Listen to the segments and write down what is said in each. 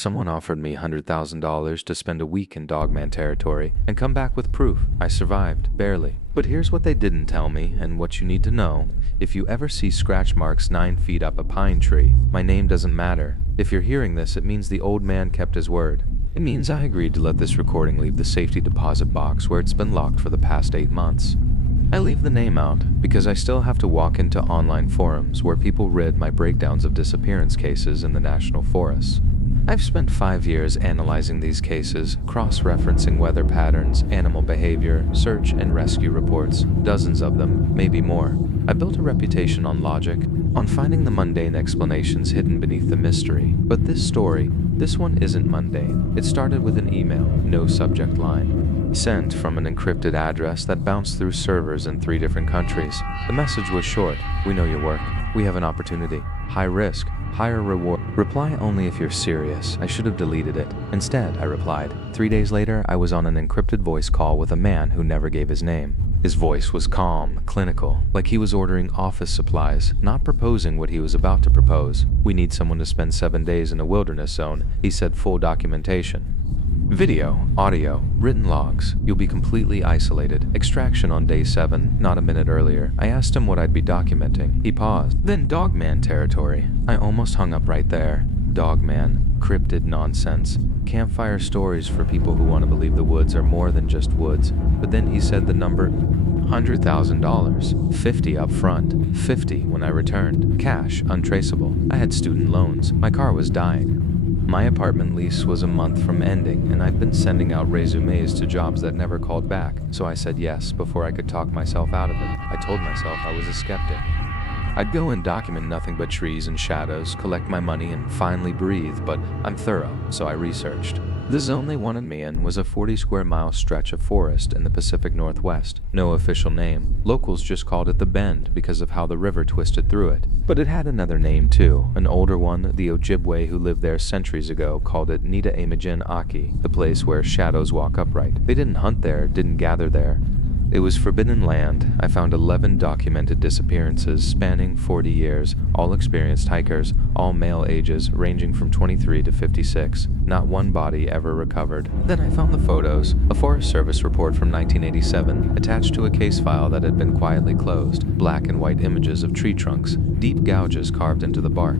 Someone offered me $100,000 to spend a week in Dogman territory and come back with proof. I survived, barely. But here's what they didn't tell me, and what you need to know. If you ever see scratch marks 9 feet up a pine tree, my name doesn't matter. If you're hearing this, it means the old man kept his word. It means I agreed to let this recording leave the safety deposit box where it's been locked for the past 8 months. I leave the name out because I still have to walk into online forums where people read my breakdowns of disappearance cases in the national forests. I've spent 5 years analyzing these cases, cross-referencing weather patterns, animal behavior, search and rescue reports, dozens of them, maybe more. I built a reputation on logic, on finding the mundane explanations hidden beneath the mystery. But this one isn't mundane. It started with an email, no subject line, sent from an encrypted address that bounced through servers in 3 different countries. The message was short: we know your work. We have an opportunity. High risk, higher reward. Reply only if you're serious. I should have deleted it. Instead, I replied. 3 days later, I was on an encrypted voice call with a man who never gave his name. His voice was calm, clinical, like he was ordering office supplies, not proposing what he was about to propose. We need someone to spend 7 days in a wilderness zone. He said full documentation. Video, audio, written logs. You'll be completely isolated. Extraction on day 7, not a minute earlier. I asked him what I'd be documenting. He paused. Then Dogman territory. I almost hung up right there. Dogman. Cryptid nonsense. Campfire stories for people who want to believe the woods are more than just woods. But then he said the number $100,000. 50 up front. 50 when I returned. Cash, untraceable. I had student loans. My car was dying. My apartment lease was a month from ending, and I'd been sending out resumes to jobs that never called back, so I said yes before I could talk myself out of it. I told myself I was a skeptic. I'd go and document nothing but trees and shadows, collect my money, and finally breathe, but I'm thorough, so I researched. The zone they wanted me in was a 40-square-mile stretch of forest in the Pacific Northwest. No official name. Locals just called it the Bend because of how the river twisted through it. But it had another name too. An older one, the Ojibwe who lived there centuries ago, called it Nita Imajin Aki, the place where shadows walk upright. They didn't hunt there, didn't gather there. It was forbidden land. I found 11 documented disappearances spanning 40 years, all experienced hikers, all male ages ranging from 23 to 56. Not one body ever recovered. Then I found the photos, a Forest Service report from 1987, attached to a case file that had been quietly closed, black and white images of tree trunks, deep gouges carved into the bark.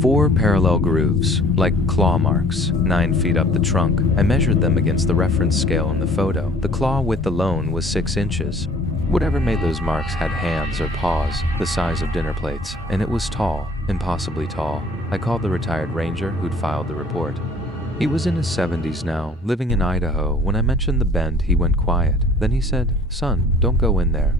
4 parallel grooves, like claw marks, 9 feet up the trunk. I measured them against the reference scale in the photo. The claw width alone was 6 inches. Whatever made those marks had hands or paws, the size of dinner plates, and it was tall, impossibly tall. I called the retired ranger who'd filed the report. He was in his 70s now, living in Idaho. When I mentioned the Bend, he went quiet. Then he said, "Son, don't go in there.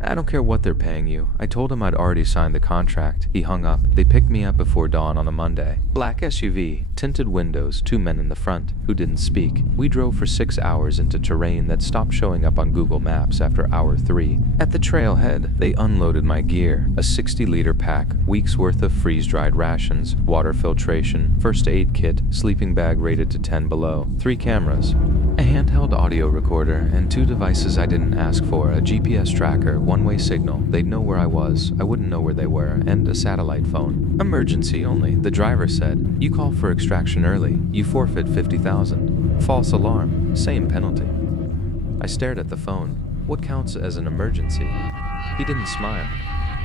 I don't care what they're paying you." I told him I'd already signed the contract. He hung up. They picked me up before dawn on a Monday. Black SUV, tinted windows, 2 men in the front, who didn't speak. We drove for 6 hours into terrain that stopped showing up on Google Maps after hour 3. At the trailhead, they unloaded my gear. A 60-liter pack, weeks worth of freeze-dried rations, water filtration, first aid kit, sleeping bag rated to 10 below, 3 cameras, a handheld audio recorder, and 2 devices I didn't ask for, a GPS tracker, one-way signal. They'd know where I was. I wouldn't know where they were, and a satellite phone. Emergency only, the driver said. You call for extraction early, you forfeit $50,000. False alarm, same penalty. I stared at the phone. What counts as an emergency? He didn't smile.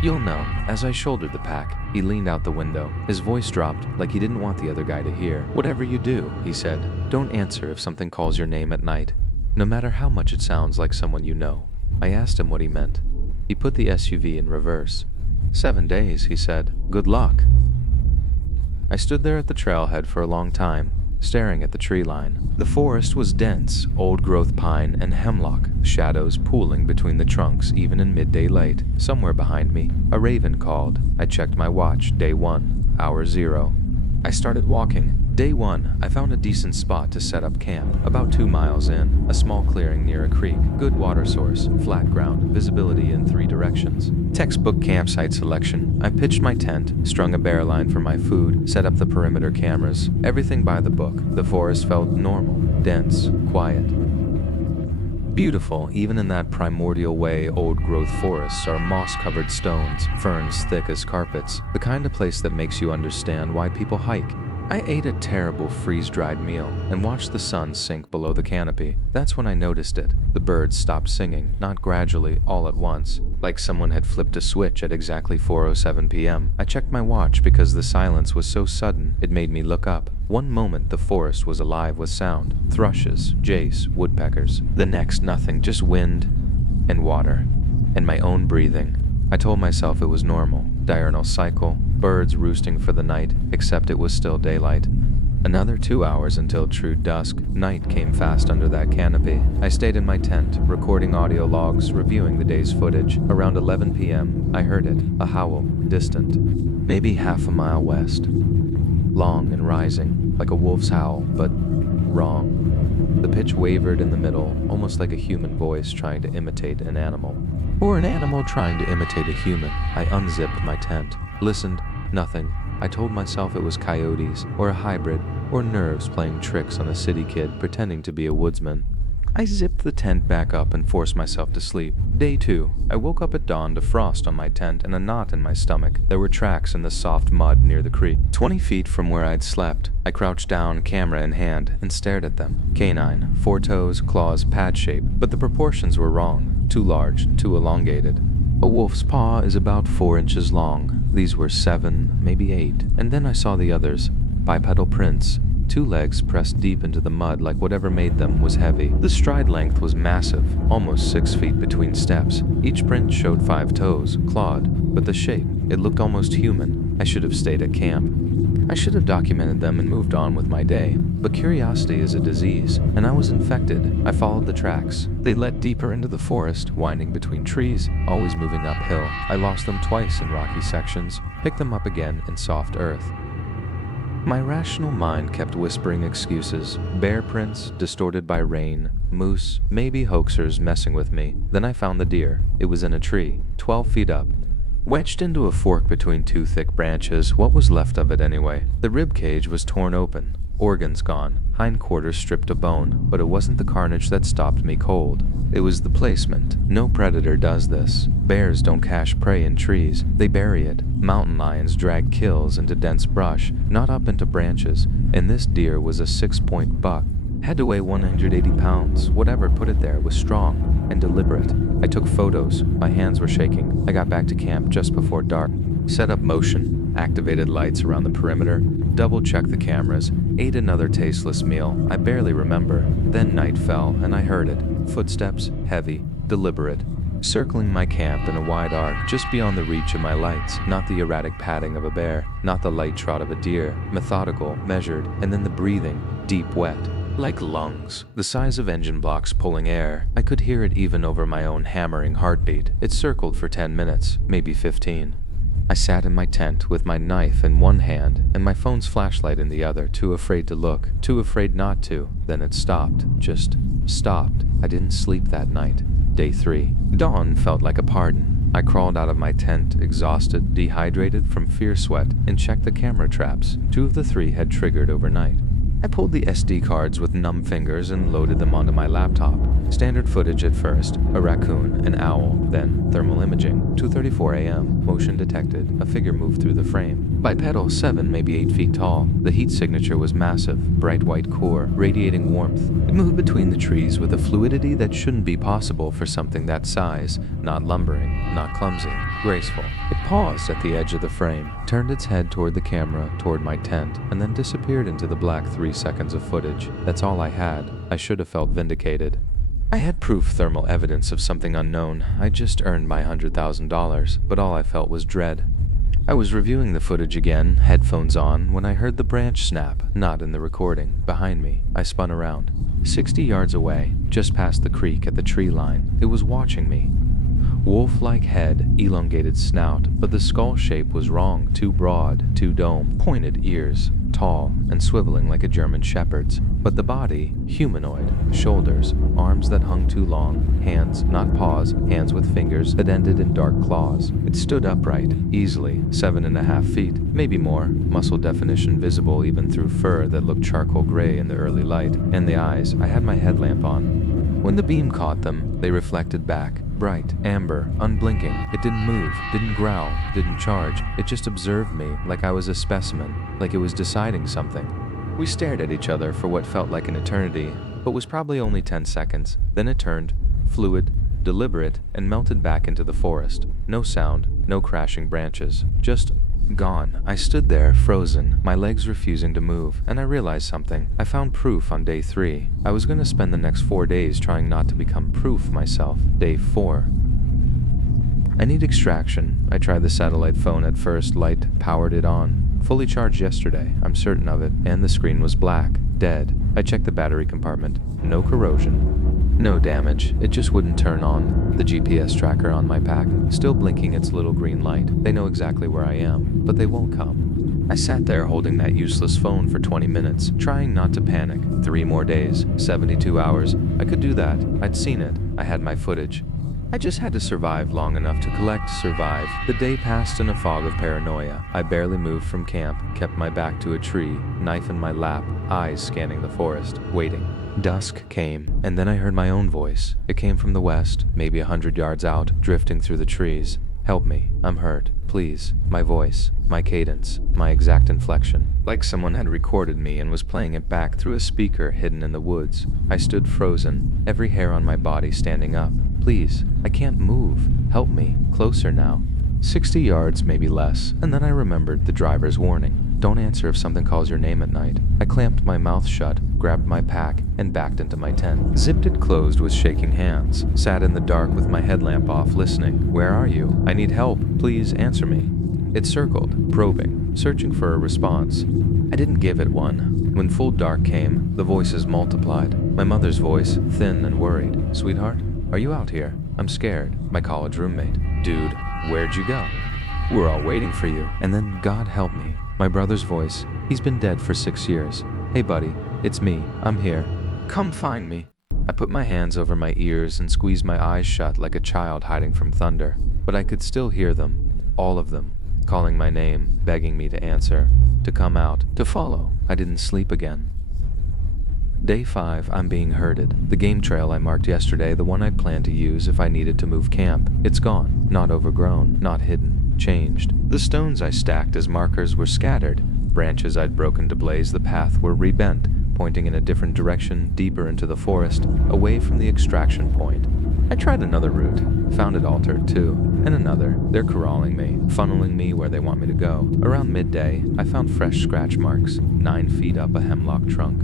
You'll know. As I shouldered the pack, he leaned out the window. His voice dropped, like he didn't want the other guy to hear. Whatever you do, he said, don't answer if something calls your name at night, no matter how much it sounds like someone you know. I asked him what he meant. He put the SUV in reverse. 7 days, he said. Good luck. I stood there at the trailhead for a long time, staring at the tree line. The forest was dense, old-growth pine and hemlock, shadows pooling between the trunks even in midday light. Somewhere behind me, a raven called. I checked my watch, day 1, hour 0. I started walking. Day 1, I found a decent spot to set up camp, about 2 miles in, a small clearing near a creek, good water source, flat ground, visibility in 3 directions. Textbook campsite selection. I pitched my tent, strung a bear line for my food, set up the perimeter cameras. Everything by the book. The forest felt normal, dense, quiet. Beautiful, even in that primordial way old-growth forests are moss-covered stones, ferns thick as carpets, the kind of place that makes you understand why people hike. I ate a terrible freeze-dried meal and watched the sun sink below the canopy. That's when I noticed it. The birds stopped singing, not gradually, all at once, like someone had flipped a switch at exactly 4:07 p.m. I checked my watch because the silence was so sudden it made me look up. One moment the forest was alive with sound. Thrushes, jays, woodpeckers. The next nothing, just wind and water. And my own breathing. I told myself it was normal. Diurnal cycle, birds roosting for the night, except it was still daylight. Another 2 hours until true dusk. Night came fast under that canopy. I stayed in my tent, recording audio logs, reviewing the day's footage. Around 11 p.m., I heard it, a howl, distant, maybe half a mile west. Long and rising, like a wolf's howl, but wrong. The pitch wavered in the middle, almost like a human voice trying to imitate an animal. Or an animal trying to imitate a human. I unzipped my tent, listened, nothing. I told myself it was coyotes, or a hybrid, or nerves playing tricks on a city kid pretending to be a woodsman. I zipped the tent back up and forced myself to sleep. Day 2. I woke up at dawn to frost on my tent and a knot in my stomach. There were tracks in the soft mud near the creek. 20 feet from where I'd slept, I crouched down, camera in hand, and stared at them. Canine, 4 toes, claws, pad shape, but the proportions were wrong. Too large, too elongated. A wolf's paw is about 4 inches long. These were 7, maybe 8. And then I saw the others. Bipedal prints. 2 legs pressed deep into the mud like whatever made them was heavy. The stride length was massive, almost 6 feet between steps. Each print showed 5 toes, clawed, but the shape, it looked almost human. I should have stayed at camp. I should have documented them and moved on with my day. But curiosity is a disease, and I was infected. I followed the tracks. They led deeper into the forest, winding between trees, always moving uphill. I lost them twice in rocky sections, picked them up again in soft earth. My rational mind kept whispering excuses. Bear prints, distorted by rain, moose, maybe hoaxers messing with me. Then I found the deer. It was in a tree, 12 feet up. Wedged into a fork between 2 thick branches, what was left of it anyway? The rib cage was torn open, organs gone, hindquarters stripped to bone, but it wasn't the carnage that stopped me cold. It was the placement. No predator does this. Bears don't cache prey in trees, they bury it. Mountain lions drag kills into dense brush, not up into branches, and this deer was a 6-point buck. Had to weigh 180 pounds. Whatever put it there was strong and deliberate. I took photos. My hands were shaking. I got back to camp just before dark. Set up motion, activated lights around the perimeter, double-checked the cameras, ate another tasteless meal I barely remember. Then night fell, and I heard it. Footsteps, heavy, deliberate, circling my camp in a wide arc just beyond the reach of my lights. Not the erratic padding of a bear, not the light trot of a deer. Methodical, measured, and then the breathing, deep, wet. Like lungs, the size of engine blocks pulling air. I could hear it even over my own hammering heartbeat. It circled for 10 minutes, maybe 15. I sat in my tent with my knife in one hand and my phone's flashlight in the other, too afraid to look, too afraid not to. Then it stopped, just stopped. I didn't sleep that night. Day 3. Dawn felt like a pardon. I crawled out of my tent, exhausted, dehydrated from fear sweat, and checked the camera traps. 2 of the 3 had triggered overnight. I pulled the SD cards with numb fingers and loaded them onto my laptop. Standard footage at first, a raccoon, an owl, then thermal imaging. 2:34 a.m., motion detected, a figure moved through the frame. Bipedal, 7, maybe 8 feet tall. The heat signature was massive, bright white core, radiating warmth. It moved between the trees with a fluidity that shouldn't be possible for something that size. Not lumbering, not clumsy, graceful. It paused at the edge of the frame, turned its head toward the camera, toward my tent, and then disappeared into the black 3 seconds of footage. That's all I had. I should have felt vindicated. I had proof, thermal evidence of something unknown. I just earned my $100,000, but all I felt was dread. I was reviewing the footage again, headphones on, when I heard the branch snap, not in the recording, behind me. I spun around. 60 yards away, just past the creek at the tree line, it was watching me. Wolf-like head, elongated snout, but the skull shape was wrong, too broad, too dome, pointed ears, tall and swiveling like a German shepherd's. But the body, humanoid, shoulders, arms that hung too long, hands, not paws, hands with fingers that ended in dark claws. It stood upright, easily, 7.5 feet, maybe more, muscle definition visible even through fur that looked charcoal gray in the early light, and the eyes, I had my headlamp on. When the beam caught them, they reflected back. Bright, amber, unblinking. It didn't move, didn't growl, didn't charge. It just observed me like I was a specimen, like it was deciding something. We stared at each other for what felt like an eternity, but was probably only 10 seconds. Then it turned, fluid, deliberate, and melted back into the forest. No sound, no crashing branches, just gone. I stood there, frozen, my legs refusing to move, and I realized something. I found proof on day 3. I was going to spend the next 4 days trying not to become proof myself. Day 4. I need extraction. I tried the satellite phone at first, light powered it on. Fully charged yesterday, I'm certain of it, and the screen was black, dead. I checked the battery compartment. No corrosion. No damage. It just wouldn't turn on. The GPS tracker on my pack, still blinking its little green light. They know exactly where I am, but they won't come. I sat there holding that useless phone for 20 minutes, trying not to panic. 3 more days, 72 hours. I could do that. I'd seen it. I had my footage. I just had to survive long enough to collect, survive. The day passed in a fog of paranoia. I barely moved from camp, kept my back to a tree, knife in my lap, eyes scanning the forest, waiting. Dusk came, and then I heard my own voice. It came from the west, maybe 100 yards out, drifting through the trees. Help me, I'm hurt, please. My voice, my cadence, my exact inflection. Like someone had recorded me and was playing it back through a speaker hidden in the woods. I stood frozen, every hair on my body standing up. Please, I can't move. Help me, closer now. 60 yards, maybe less, and then I remembered the driver's warning. Don't answer if something calls your name at night. I clamped my mouth shut, grabbed my pack, and backed into my tent. Zipped it closed with shaking hands. Sat in the dark with my headlamp off, listening. Where are you? I need help. Please answer me. It circled, probing, searching for a response. I didn't give it one. When full dark came, the voices multiplied. My mother's voice, thin and worried. Sweetheart, are you out here? I'm scared. My college roommate. Dude, where'd you go? We're all waiting for you. And then, God help me. My brother's voice. He's been dead for 6 years. Hey buddy, it's me. I'm here. Come find me. I put my hands over my ears and squeezed my eyes shut like a child hiding from thunder. But I could still hear them. All of them. Calling my name, begging me to answer. To come out. To follow. I didn't sleep again. Day 5, I'm being herded. The game trail I marked yesterday, the one I'd planned to use if I needed to move camp. It's gone. Not overgrown. Not hidden. Changed. The stones I stacked as markers were scattered. Branches I'd broken to blaze the path were rebent, pointing in a different direction, deeper into the forest, away from the extraction point. I tried another route. Found it altered too. And another. They're corralling me, funneling me where they want me to go. Around midday, I found fresh scratch marks, 9 feet up a hemlock trunk.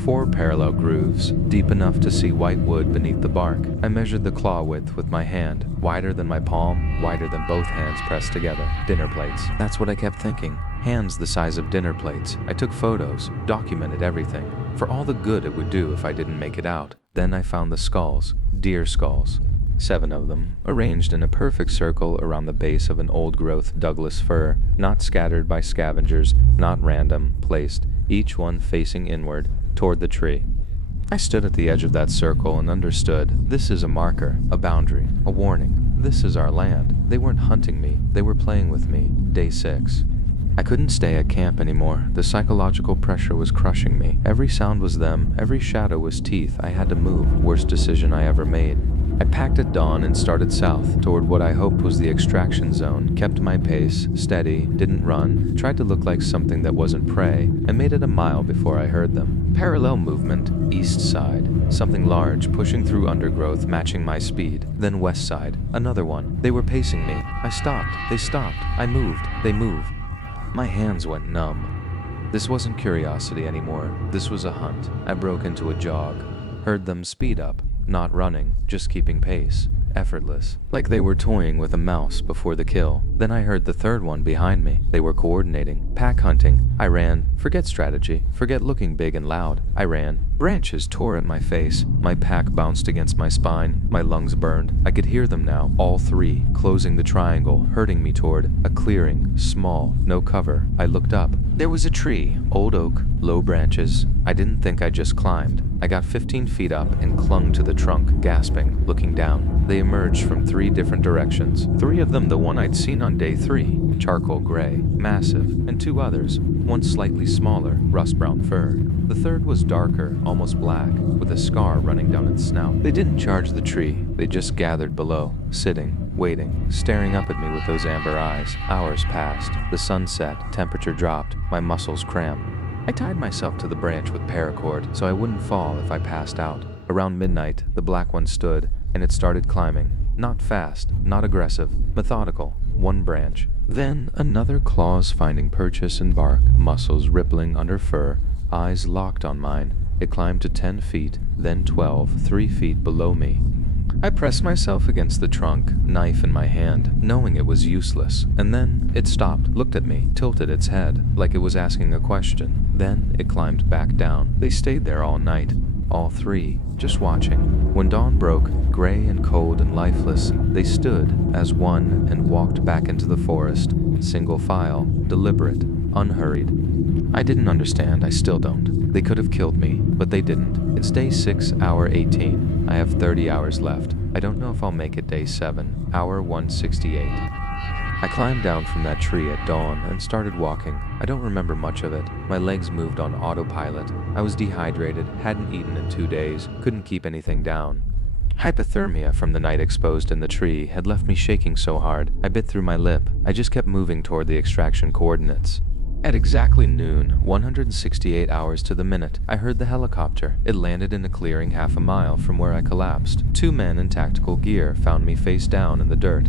4 parallel grooves, deep enough to see white wood beneath the bark. I measured the claw width with my hand, wider than my palm, wider than both hands pressed together. Dinner plates. That's what I kept thinking. Hands the size of dinner plates. I took photos, documented everything, for all the good it would do if I didn't make it out. Then I found the skulls, deer skulls. 7 of them, arranged in a perfect circle around the base of an old-growth Douglas fir, not scattered by scavengers, not random, placed, each one facing inward, toward the tree. I stood at the edge of that circle and understood. This is a marker, a boundary, a warning. This is our land. They weren't hunting me. They were playing with me. Day 6. I couldn't stay at camp anymore. The psychological pressure was crushing me. Every sound was them. Every shadow was teeth. I had to move. Worst decision I ever made. I packed at dawn and started south, toward what I hoped was the extraction zone, kept my pace, steady, didn't run, tried to look like something that wasn't prey, and made it a mile before I heard them. Parallel movement, east side. Something large, pushing through undergrowth, matching my speed. Then west side, another one. They were pacing me. I stopped. They stopped. I moved. They moved. My hands went numb. This wasn't curiosity anymore. This was a hunt. I broke into a jog. Heard them speed up. Not running, just keeping pace. Effortless. Like they were toying with a mouse before the kill. Then I heard the third one behind me. They were coordinating. Pack hunting. I ran. Forget strategy. Forget looking big and loud. I ran. Branches tore at my face. My pack bounced against my spine. My lungs burned. I could hear them now. All 3. Closing the triangle. Herding me toward a clearing. Small. No cover. I looked up. There was a tree. Old oak. Low branches. I didn't think I just climbed. I got 15 feet up and clung to the trunk, gasping, looking down. They emerged from 3 different directions. 3 of them the one I'd seen on day 3. Charcoal gray, massive, and 2 others. one slightly smaller, rust-brown fur. The third was darker, almost black, with a scar running down its snout. They didn't charge the tree, they just gathered below, sitting, waiting, staring up at me with those amber eyes. Hours passed. The sun set, temperature dropped, my muscles cramped. I tied myself to the branch with paracord so I wouldn't fall if I passed out. Around midnight, the black one stood, and it started climbing. Not fast, not aggressive, methodical, one branch. Then another, claws finding purchase in bark, muscles rippling under fur, eyes locked on mine. It climbed to 10 feet, then 12, 3 feet below me. I pressed myself against the trunk, knife in my hand, knowing it was useless, and then it stopped, looked at me, tilted its head, like it was asking a question. Then it climbed back down. They stayed there all night, all three, just watching. When dawn broke, gray and cold and lifeless, they stood as one and walked back into the forest, single file, deliberate, unhurried. I didn't understand, I still don't. They could have killed me, but they didn't. It's day 6, hour 18. I have 30 hours left. I don't know if I'll make it day 7, hour 168. I climbed down from that tree at dawn and started walking. I don't remember much of it. My legs moved on autopilot. I was dehydrated, hadn't eaten in 2 days, couldn't keep anything down. Hypothermia from the night exposed in the tree had left me shaking so hard, I bit through my lip. I just kept moving toward the extraction coordinates. At exactly noon, 168 hours to the minute, I heard the helicopter. It landed in a clearing half a mile from where I collapsed. 2 men in tactical gear found me face down in the dirt.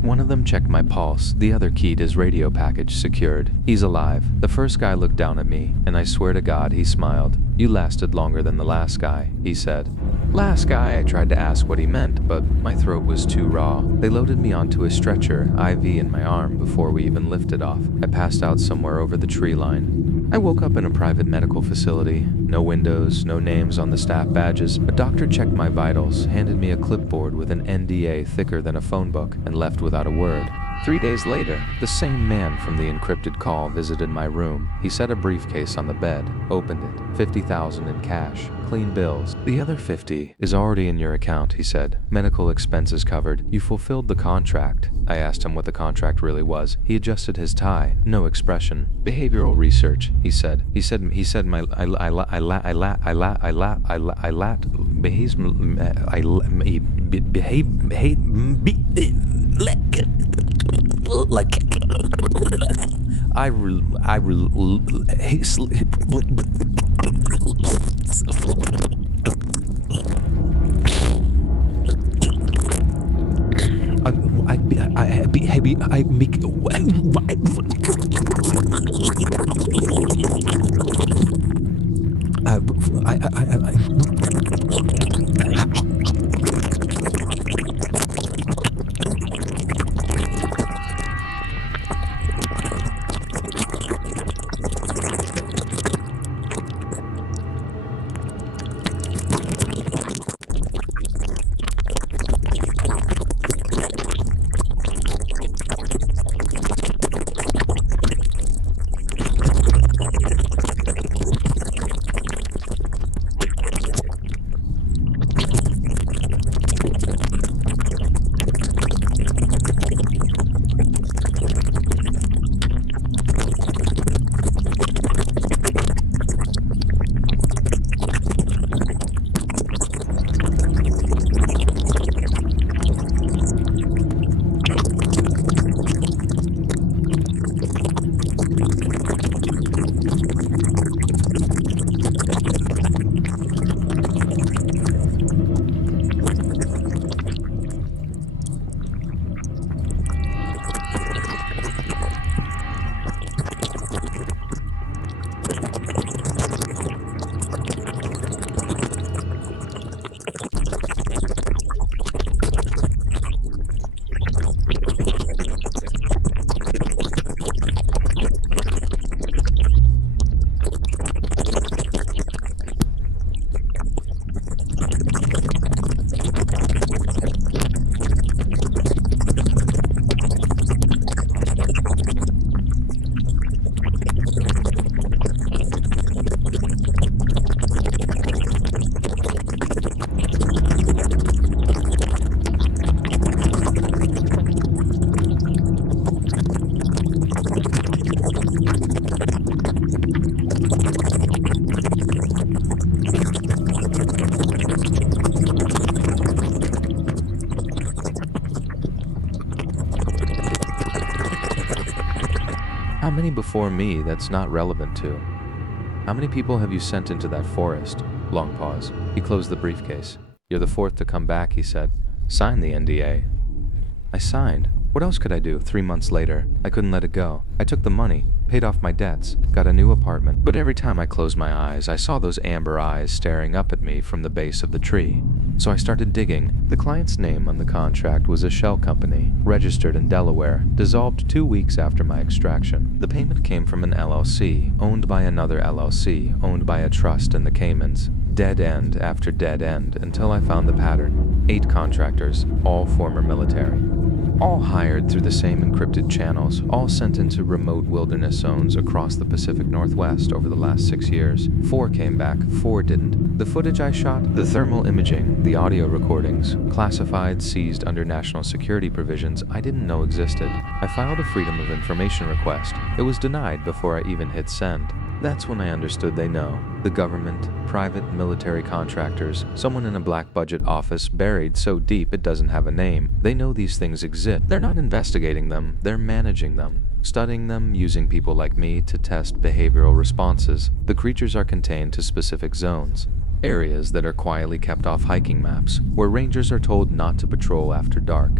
One of them checked my pulse, the other keyed his radio package secured. He's alive. The first guy looked down at me, and I swear to God he smiled. "You lasted longer than the last guy," he said. Last guy, I tried to ask what he meant, but my throat was too raw. They loaded me onto a stretcher, IV in my arm, before we even lifted off. I passed out somewhere over the tree line. I woke up in a private medical facility. No windows, no names on the staff badges. A doctor checked my vitals, handed me a clipboard with an NDA thicker than a phone book, and left without a word. 3 days later, the same man from the encrypted call visited my room. He set a briefcase on the bed, opened it, $50,000 in cash, clean bills. "The other 50 is already in your account," he said. "Medical expenses covered. You fulfilled the contract." I asked him what the contract really was. He adjusted his tie, no expression. "Behavioral research," he said. He said my many before me that's not relevant to? How many people have you sent into that forest? Long pause. He closed the briefcase. You're the fourth to come back, he said. Sign the NDA. I signed. What else could I do? 3 months later, I couldn't let it go. I took the money, paid off my debts, got a new apartment. But every time I closed my eyes, I saw those amber eyes staring up at me from the base of the tree. So I started digging. The client's name on the contract was a shell company, registered in Delaware, dissolved 2 weeks after my extraction. The payment came from an LLC, owned by another LLC, owned by a trust in the Caymans. Dead end after dead end until I found the pattern. 8 contractors, all former military. All hired through the same encrypted channels, all sent into remote wilderness zones across the Pacific Northwest over the last 6 years. 4 came back, 4 didn't. The footage I shot, the thermal imaging, the audio recordings, classified, seized under national security provisions I didn't know existed. I filed a Freedom of Information request. It was denied before I even hit send. That's when I understood they know. The government, private military contractors, someone in a black budget office buried so deep it doesn't have a name. They know these things exist. They're not investigating them, they're managing them. Studying them, using people like me to test behavioral responses. The creatures are contained to specific zones. Areas that are quietly kept off hiking maps, where rangers are told not to patrol after dark.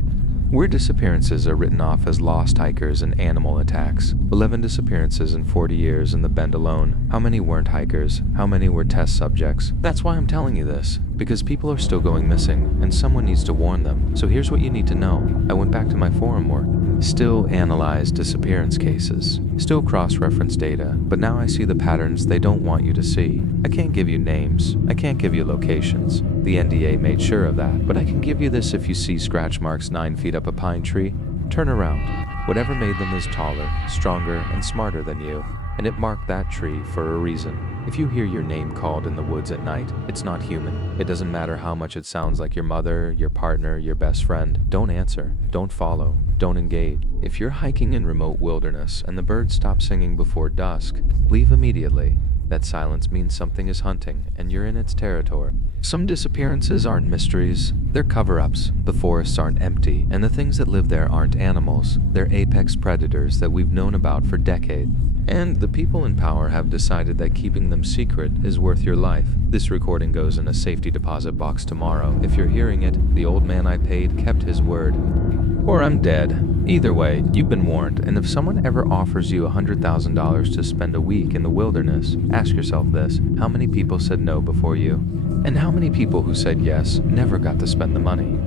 Weird disappearances are written off as lost hikers and animal attacks. 11 disappearances in 40 years in the Bend alone. How many weren't hikers? How many were test subjects? That's why I'm telling you this, because people are still going missing, and someone needs to warn them. So here's what you need to know. I went back to my forum work. Still analyze disappearance cases. Still cross-reference data, but now I see the patterns they don't want you to see. I can't give you names. I can't give you locations. The NDA made sure of that, but I can give you this: if you see scratch marks 9 feet up a pine tree, turn around. Whatever made them is taller, stronger, and smarter than you, and it marked that tree for a reason. If you hear your name called in the woods at night, it's not human. It doesn't matter how much it sounds like your mother, your partner, your best friend. Don't answer. Don't follow. Don't engage. If you're hiking in remote wilderness and the birds stop singing before dusk, leave immediately. That silence means something is hunting, and you're in its territory. Some disappearances aren't mysteries, they're cover-ups. The forests aren't empty, and the things that live there aren't animals. They're apex predators that we've known about for decades. And the people in power have decided that keeping them secret is worth your life. This recording goes in a safety deposit box tomorrow. If you're hearing it, the old man I paid kept his word. Or I'm dead. Either way, you've been warned, and if someone ever offers you $100,000 to spend a week in the wilderness, ask yourself this: how many people said no before you? And how many people who said yes never got to spend the money?